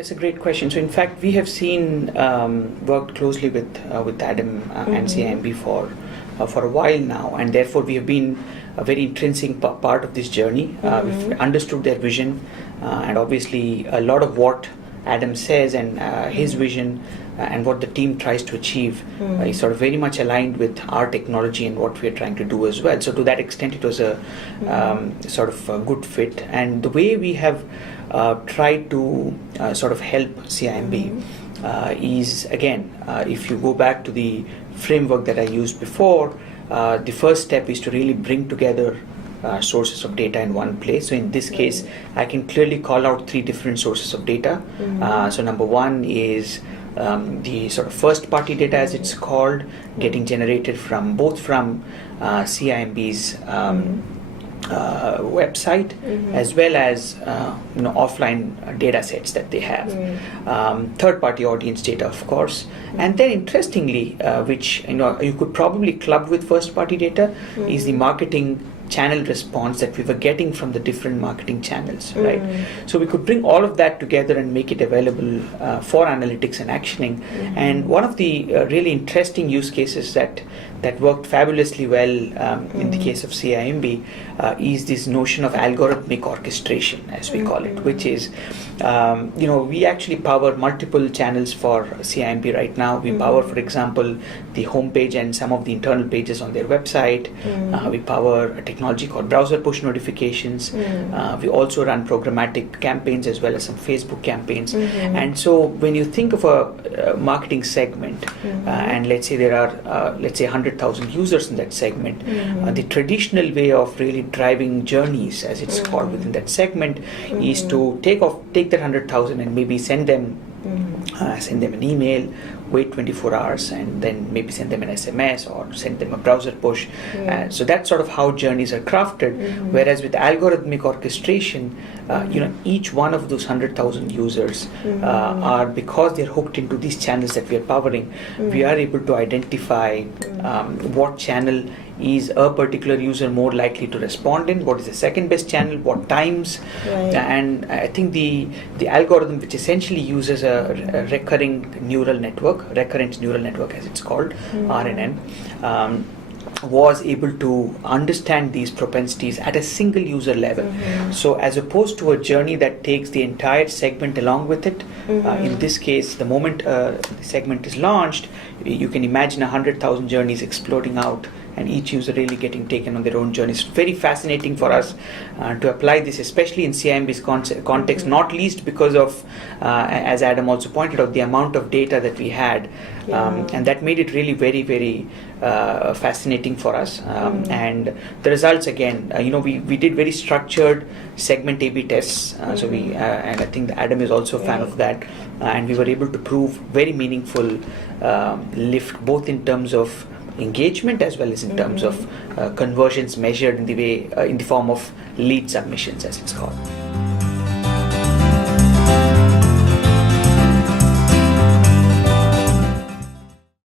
That's a great question. So in fact, we have seen worked closely with Adam and CIMB for a while now, and therefore we have been a very intrinsic part of this journey. We've understood their vision, and obviously a lot of what Adam says and his vision and what the team tries to achieve is sort of very much aligned with our technology and what we are trying to do as well. So to that extent, it was a sort of a good fit. And the way we have tried to sort of help CIMB is, again, if you go back to the framework that I used before, the first step is to really bring together sources of data in one place. So in this case, I can clearly call out 3 different sources of data. So number one is the sort of first party data, as it's called, getting generated from both from CIMB's website as well as offline data sets that they have. Third party audience data, of course. And then interestingly, which you could probably club with first party data, is the marketing channel response that we were getting from the different marketing channels, right? So we could bring all of that together and make it available for analytics and actioning. And one of the really interesting use cases that worked fabulously well in the case of CIMB is this notion of algorithmic orchestration, as we call it, which is, we actually power multiple channels for CIMB right now. We power, for example, the homepage and some of the internal pages on their website. We power a technology called browser push notifications. We also run programmatic campaigns as well as some Facebook campaigns. And so when you think of a marketing segment, and let's say there are 100,000 users in that segment, the traditional way of really driving journeys, as it's called within that segment, is to take that 100,000 and maybe send them an email, wait 24 hours, and then maybe send them an SMS or send them a browser push. So that's sort of how journeys are crafted. Whereas with algorithmic orchestration, each one of those 100,000 users are, because they're hooked into these channels that we are powering, we are able to identify what channel is a particular user more likely to respond in, what is the second best channel, what times. And I think the algorithm, which essentially uses a recurrent neural network as it's called, RNN, was able to understand these propensities at a single user level. So as opposed to a journey that takes the entire segment along with it, in this case, the moment the segment is launched, you can imagine 100,000 journeys exploding out and each user really getting taken on their own journey. It's very fascinating for us to apply this, especially in CIMB's context, not least because of, as Adam also pointed out, the amount of data that we had. And that made it really very, very fascinating for us. And the results, again, we did very structured segment A/B tests. So we, and I think Adam is also a fan of that. And we were able to prove very meaningful lift, both in terms of engagement as well as in terms of conversions measured in the form of lead submissions, as it's called.